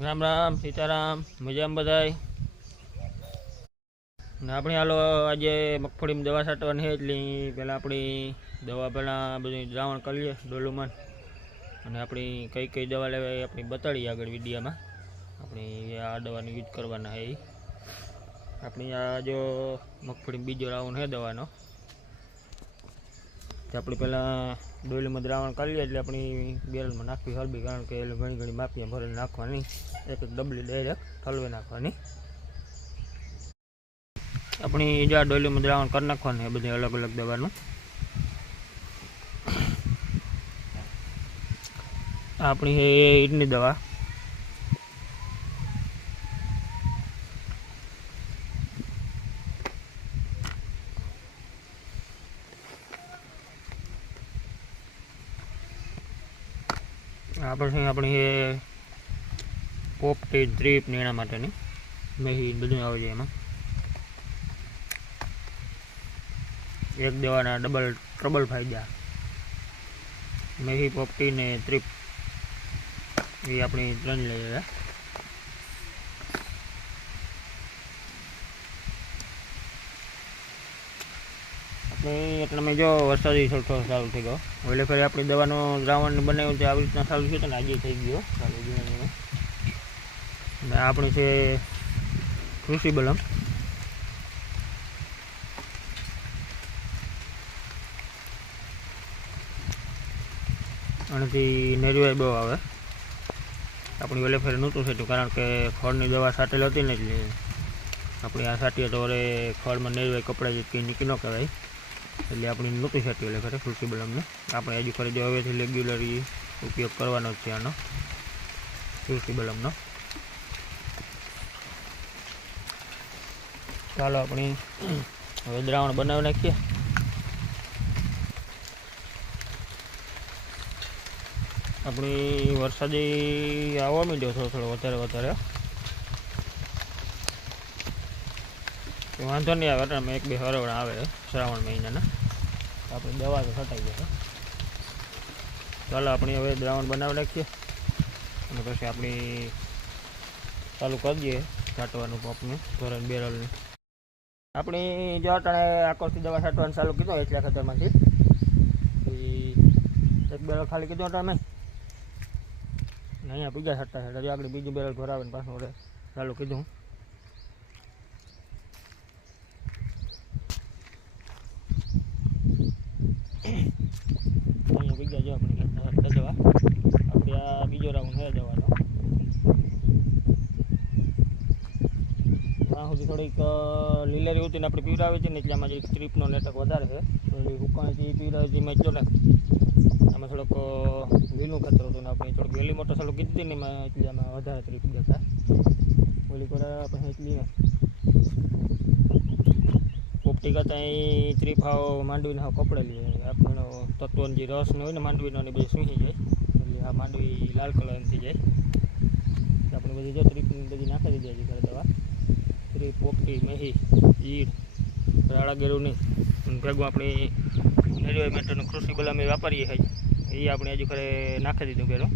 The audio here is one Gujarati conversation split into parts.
રામ રામ સીતારામ મજામાં બધાય ને આપણે હાલો આજે મગફળીમાં દવા છાંટવાની છે એટલે પહેલાં આપણી દવા પહેલાં બધી દ્રાવણ કરીએ ડોલુમાં અને આપણી કઈ કઈ દવા લેવાય એ આપણી બતાડીએ આગળ વિડીયોમાં આપણી આ દવાની યુઝ કરવાના છે એ આપણી આ જો મગફળી બીજો રાઉન્ડ છે દવાનો તો આપણે પહેલાં ડોલીમાં દ્રાવણ કરી લઈએ એટલે આપણી બેરલમાં નાખવી હળવી કારણ કે એટલે ઘણી ઘણી માપીએ ભરેલી નાખવાની એક એક ડબલી ડાયરેક્ટ ઠલવે નાખવાની આપણી જ્યાં ડોલીમાં દ્રાવણ કરી નાખવાનું એ બધી અલગ અલગ દવાનું આપણી છે ઈડની દવા આપણી એ પોપટી ડ્રીપ ને એના માટેની મેહી બધું આવે છે એમાં એક દવાના ટ્રબલ ફાયદા મેહી પોપટી ને ટ્રીપ એ આપણી ત્રણ લઈએ આપણે એટલે મેં જો વરસાદી થોડો ચાલુ થઈ ગયો એટલે ફરી આપણી દવાનું દ્રાવણ બનાવ્યું છે આવી રીતના ચાલુ થયું ને આજે થઈ ગયો ચાલુ ને આપણી છે કૃષિ બલમ આનાથી નેરવાઈ બહુ આવે આપણી ઓલે ફેર નહોતું થતું કારણ કે ખડની દવા છાંટેલ હતી ને એટલે આપણે આ છાંટીએ તો વરે ખડમાં નેરવાઈ કપડાં જે કંઈ નીકળી ન કહેવાય એટલે આપણી નહોતું છાંટી એટલે ખરે કૃષિ બલમને આપણે હજુ ખરે જો હવેથી રેગ્યુલર ઉપયોગ કરવાનો જ છે આનો કૃષિ બલમનો ચાલો આપણી હવે દ્રાવણ બનાવી નાખીએ આપણી વરસાદી આવવા માંડ્યો થોડો વધારે વાંધો નહીં આવે એટલે એક બે હરવડા આવે શ્રાવણ મહિનાના આપણે દવા તો છટાઈ જશે ચાલો આપણે હવે દ્રાવણ બનાવી નાખીએ અને પછી આપણી ચાલુ કરી દઈએ છાંટવાનું પંપનું ધોરણ બેરલને આપણી જો અટાણે આકોરથી દવા છાંટવાનું ચાલુ કીધું એટલા ખાતરમાંથી એક બેરલ ખાલી કીધું અટાણે અહીંયા બીજા છાંટતા છે હજી આગળ બીજું બેરલ ભરાવે ને પાછું ચાલુ કીધું અહીંયા બીજા જો આપણે દવા આપણે આ બીજો રાઉન્ડ છે દવાનો ત્યાં સુધી થોડીક લીલેરી ઉતીને આપણે પીવડાવી છે ને એટલે આમાં જે સ્ટ્રીપનો નેટક વધારે છે એટલે હુકાણીથી પીવડાવી છે મેં જો ને આમાં થોડોક લીલું ખાતર હતું ને આપણે થોડીક વેલી મોટર ચાલુ કીધી હતી ને એમાં એટલે આમાં વધારે સ્ટ્રીપ દેખાય ઓલી પર પછી એટલી પોપટી કરતાં એ સ્ટ્રીપ હાવ માંડવીને હાવ કપડેલી આપણો તત્વનો જે રસ ને હોય ને માંડવીનો ને બધી સૂઈ જાય એટલે આ માંડવી લાલ કલર થઈ જાય આપણે બધી જો સ્ટ્રીપની બધી નાખી દીધી ઘરે દવા સ્ટ્રીપ પોપટી મેહી ઈડ રાડા ગેરુની ભેગું આપણે નેરવાઈ માટેનું કૃષિ બલમ એ વાપરીએ છીએ એ આપણે હજુ ખરે નાખી દીધું પહેલું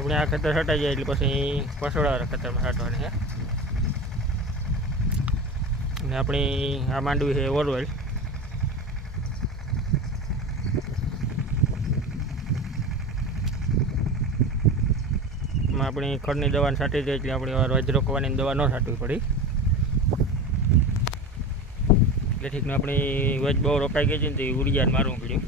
આપણે આ ખેતર છટાઈ જાય એટલે પછી પસોડાવાળા ખેતરમાં છાંટવાની છે અને આપણી આ માંડવી છે ઓરવેલ એમાં આપણી ખડની દવા છાંટી જાય એટલે આપણે રોજ રોકવાની દવા ન છાંટવી પડી. જેથી આપણી વેજ બહુ રોકાઈ ગઈ છે ને તો ઉડિયાને મારવું પડ્યું.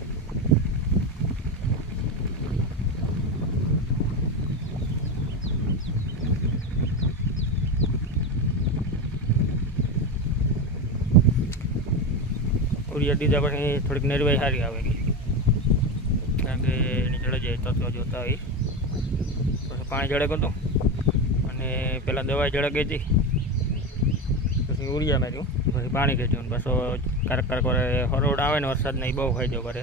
ઉડિયા દીધા પછી થોડીક નેરવાઈ સારી આવે ગઈ, કારણ કે એની જડે જાય તત્વ જોતા હોય. પછી પાણી જળે હતું અને પહેલાં દવા જળે ગઈ હતી, પછી ઉડિયા માર્યું, પછી પાણી ખેંચ્યું. પાછો કારક કારક વાર હરોડ આવે ને વરસાદને એ બહુ ફાયદો કરે.